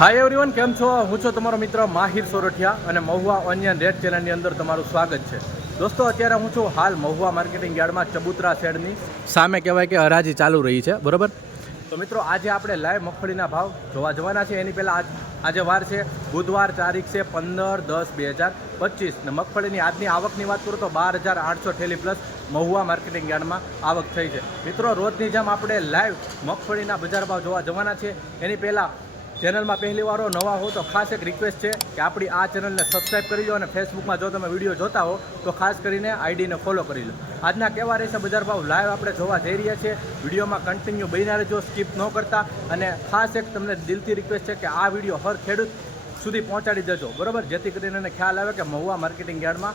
Hi everyone કેમ છો? હું છું તમારો મિત્ર માહિર સોરઠિયા અને મહુવા ઓનિયન રેડ ચેનલની અંદર તમારું સ્વાગત છે. દોસ્તો, અત્યારે હું છું હાલ મહુવા માર્કેટિંગ યાર્ડમાં ચબુતરા શેડની સામે કહેવાય કે હરાજી ચાલુ રહી છે, બરોબર? તો મિત્રો, આજે આપણે લાઈવ મગફળીના ભાવ જોવા જવાના છે. એની પહેલાં આજ વાર છે, બુધવાર તારીખ છે પંદર દસ બે હજાર પચીસ. ને મગફળીની આજની આવકની વાત કરું તો બાર હજાર આઠસો ઠેલી પ્લસ મહુવા માર્કેટિંગ યાર્ડમાં આવક થઈ છે. મિત્રો, રોજની જેમ આપણે લાઈવ મગફળીના બજાર ભાવ જોવા જવાના છે. એની પહેલાં ચેનલમાં પહેલી વાર નવા હો તો ખાસ એક રિક્વેસ્ટ છે કે આપણી આ ચેનલને સબસ્ક્રાઈબ કરી લો અને ફેસબુકમાં જો તમે વીડિયો જોતા હો તો ખાસ કરીને આઈડીને ફોલો કરી લો. આજના કેવા રહેશે બજાર ભાવ? લાઈવ આપણે જોવા જઈ રહ્યા છીએ. વિડીયોમાં કન્ટિન્યુ બન્યા રહેજો સ્કીપ ન કરતા. અને ખાસ એક તમને દિલથી રિક્વેસ્ટ છે કે આ વીડિયો હર ખેડૂત સુધી પહોંચાડી દેજો. બરાબર? જેથી કરીને ખ્યાલ આવે કે મહુવા માર્કેટિંગ યાર્ડમાં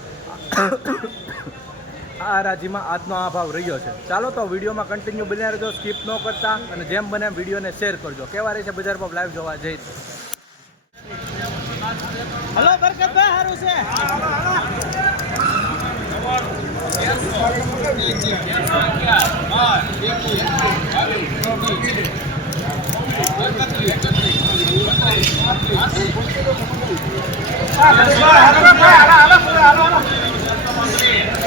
આ હરાજીમાં આજનો આ ભાવ રહ્યો છે. ચાલો તો વિડીયોમાં કન્ટિન્યુ બન્યા રહેજો સ્કીપ ન કરતા અને જેમ બને એમ વિડીયોને શેર કરજો. કેવા રહેશે બજાર ભાવ લાઈવ જોવા જઈ? હલો બરકતભાઈ સારું છે? રેવણભાઈ જેપીભાઈ હલો.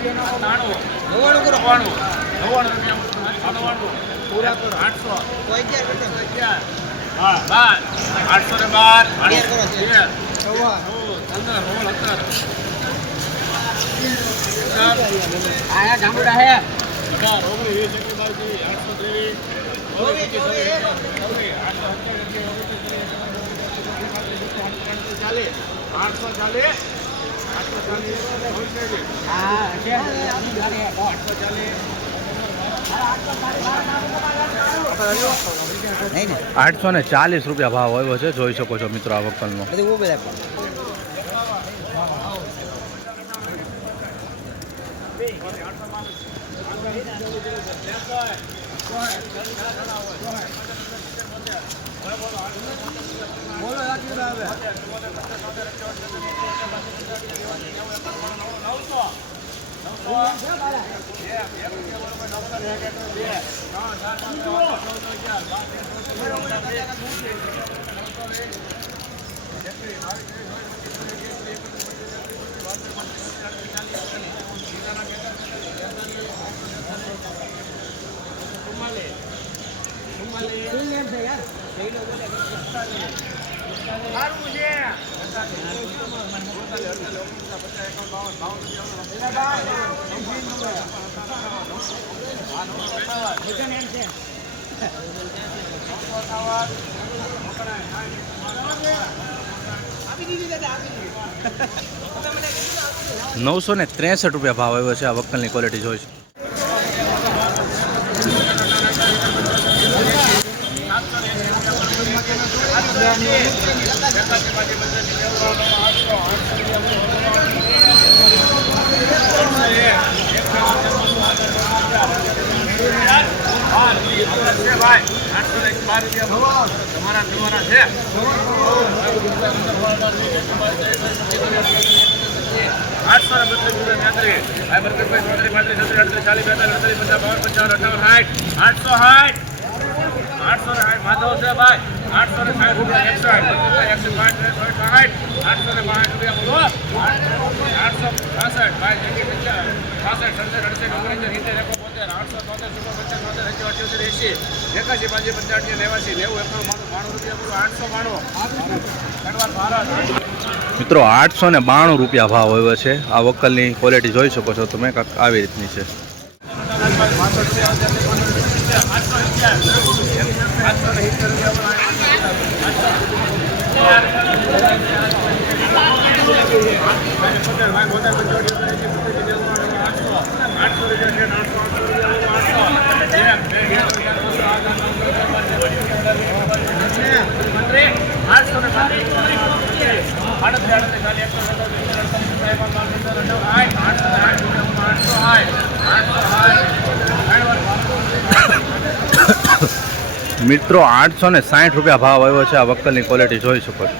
રૂપિયા નવ્વાણું કરો પૂરા કરો આઠસો અગિયાર કરતા આઠસો ને બાર આયા ગામડા હે આઠસો ચાલીસ આઠસો ચાલીસ આઠસો ને આઠસો ને ચાલીસ રૂપિયા ભાવ આવ્યો છે. જોઈ શકો છો મિત્રો આ વકલનો બધું બોલો હવે. ચુમ્માલી ચુમ્માલી યાર. નવસો ને ત્રેસઠ રૂપિયા ભાવ આવ્યો છે આ વકલની ક્વોલિટી જોઈ છે છે તમારા તમારા છે આઠસો ને બત્રીસ રૂપિયા તેત્રીસ આ બત્રીસ ચોત્રીસ પાંત્રીસ છત્રીસ અડત્રીસ ચાલીસ બેતાલીસ અડતાલીસ પચાસ બાવન પંચાવન અઠાવન સાઠ આઠસો સાઠ આઠસો ને સાઠ માધવ છે ભાઈ. આઠસો ને સાઠ રૂપિયા એકસો સાઠ એકસો સાઠ આઠસો ને પાંચ રૂપિયા બોલો આઠસો પાસઠ ભાઈ જગ્યા સડસઠ અડસઠ ઓગણીસ સિત્તેર એકો બોતેર આઠસો તોતેર સુપર પચાસ તોતેર એસી અઠ્યોતેર એસી એકાસી પાંચી પંચાસી નેવાસી નેવું એકસો માણું બાણું રૂપિયા બોલો આઠસો બાણું મિત્રો આઠસો ને બાણું રૂપિયા ભાવ આવ્યો છે આ વકલની ક્વોલિટી જોઈ શકો છો તમે કાંઈક આવી રીતની છે આઠસો રૂપિયા છે આઠસો ને આડત્રીસ આડત્રીસ ખાલી એકસો સત્તર આઠ આઠસો આઠ આઠસો આઠ આઠસો આઠ મિત્રો, આઠસો ને સાઠ રૂપિયા ભાવ આવ્યો છે. આ વક્કલની ક્વોલિટી જોઈ શકો છો.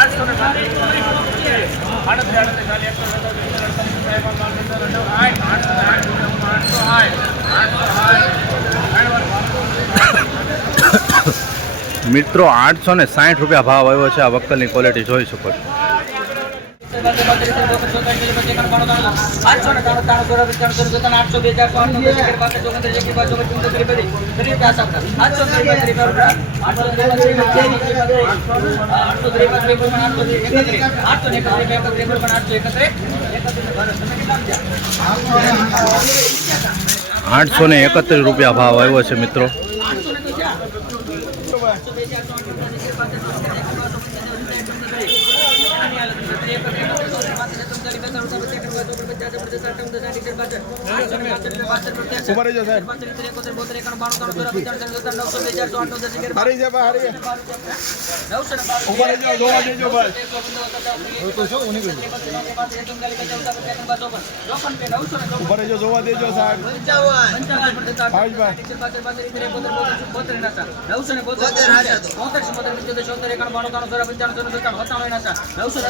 આઠસો ને આડત્રીસ મિત્રો આઠસો ને સાઠ રૂપિયા ભાવ આવ્યો છે. આ વક્કલની ક્વોલિટી જોઈ શકો છો. આઠસો ને એકત્રીસ રૂપિયા ભાવ આવ્યો છે મિત્રો આઠસો ને તો છે આઠસો બે ચારસો આઠ નંબર સિત્તેર બાસઠ ઊભા સાહેબ. હારી જા બા, હારી ઊભા રહેજો, જોવા દેજો, બસ. તો શું ઉની ઊભા રહેજો, જોવા દેજો, સાહેબ.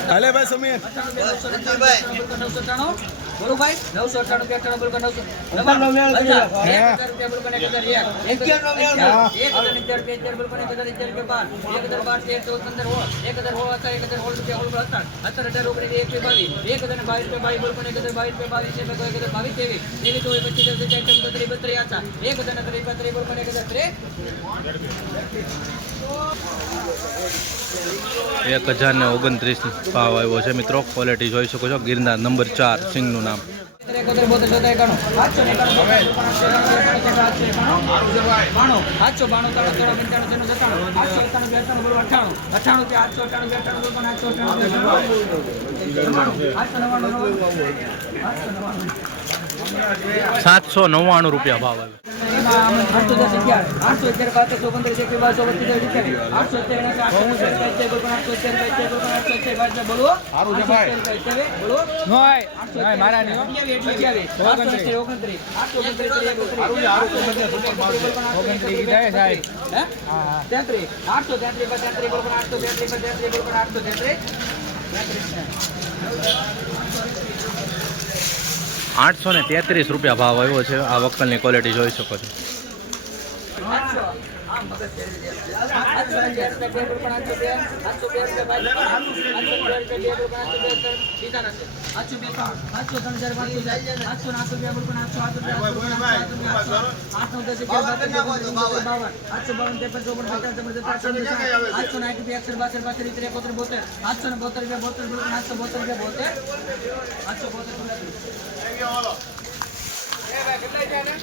હાલે ભાઈ સમીર. બોલો ભાઈ નવસો અઠાણું બે અઠાણું બોલો નવસો એક હજાર રૂપિયા એક હજાર બે હજાર બોલો એક હજાર અગિયાર રૂપિયા બાર એક હજાર બાર તેર ચૌદ પંદર હોળ એક હજાર હોળ હતા એક હજાર હોળ રૂપિયા હોળ હતા અત્તર હજાર ઓગણીસ એક બાવીસ એક હજાર ને બાવીસ રૂપિયા બાવીસ બોલો એક હજાર બાવીસ રૂપિયા બાવીસ એક હજાર બાવીસ ત્રેવીસ ત્રેવીસ ચોવીસ પચીસ બત્રીસ હતા એક હજાર ને ત્રીસ બત્રીસ બોલો એક હજાર ત્રીસ એક હજાર ને ઓગણત્રીસ ભાવ આવ્યો છે મિત્રો ક્વોલિટી જોઈ શકો છો ગિરનાર નંબર ચાર સિંગનું નામ. સાતસો નવ્વાણું રૂપિયા ભાવ એમાં આઠસો દસ અગિયાર આઠસો અગિયાર બાર તેરસો એક પચીસ અઠ્યાવીસ આઠસો અત્યાવીસ આઠસો બોલો આઠસો બોલો આઠસો અત્યાવીસ બાવીસ બોલો સારું છે ભાઈ. આઠસો તેત્રીસ આઠસો તેત્રીસ આઠસો તેત્રીસ આઠસો ને તેત્રીસ રૂપિયા ભાવ આવ્યો છે. આ વક્કલની ક્વોલિટી જોઈ શકો છો. આઠસો બાવન ત્રેપન ચોપન પચાસ આઠસો ને એકવીસ એકસઠ બાસઠ બાસઠ ત્રીસ બોતેર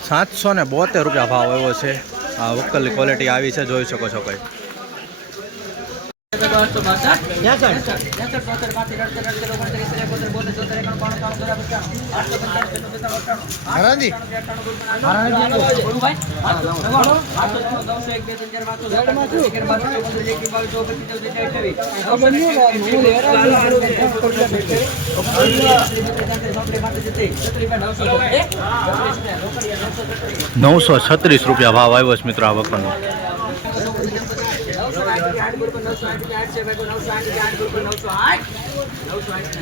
સાતસો ને બોતેર રૂપિયા ભાવ એવો છે. વક્કલની ક્વોલિટી આવી છે જોઈ શકો છો કઈ આઠસો બાસઠ ત્રેસઠ ત્રેસઠ ચોસઠ પાંત્રીસ અડસઠ અડસઠ ઓગણત્રીસ ત્રીસ એકોતેર બોતેર ચોતેર એકાણું બાણું ત્રાણું ચોરાણું પંચાણું પંચાણું છન્નું સત્તાણું અઠ્ઠાણું હરાજી બોલું ભાઈ નવસો આઠ છવ્વીસ સત્યાવીસ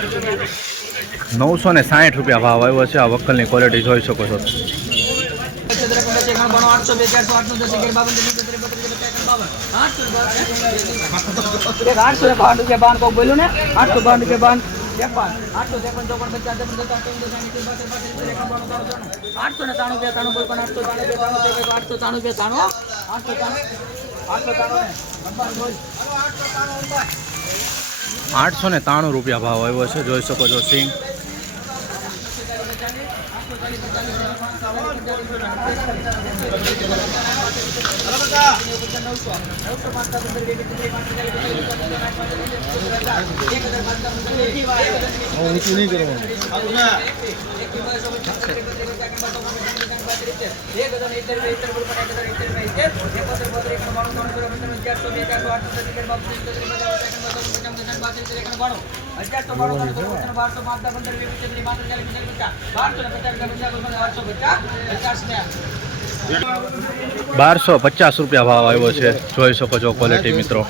અઠ્યાવીસ નવસો ને નવસો છત્રીસ રૂપિયા ભાવ આવ્યો છે આ વક્કલનો નવસો ને સાઠ રૂપિયા ભાવ આવ્યો છે આ વક્કલની ક્વોલિટી જોઈ શકો છો આઠસો બાવન રૂપિયા બાવન કોક બોલ્યું ને આઠસો બાવન રૂપિયા બાવન આઠસો ને ત્રાણું બે ત્રાણું બોલ પણ આઠસો ત્રાણું રૂપિયા ત્રાણું આઠસો ત્રાણું રૂપિયા ત્રાણું આઠસો ને ત્રાણું રૂપિયા ભાવ આવ્યો છે જોઈ શકો છો સિંગ ઊંચું નહીં કરવાનું બારસો બારસો પચાસ રૂપિયા ભાવ આવ્યો છે. જોઈ શકો છો ક્વોલિટી મિત્રો.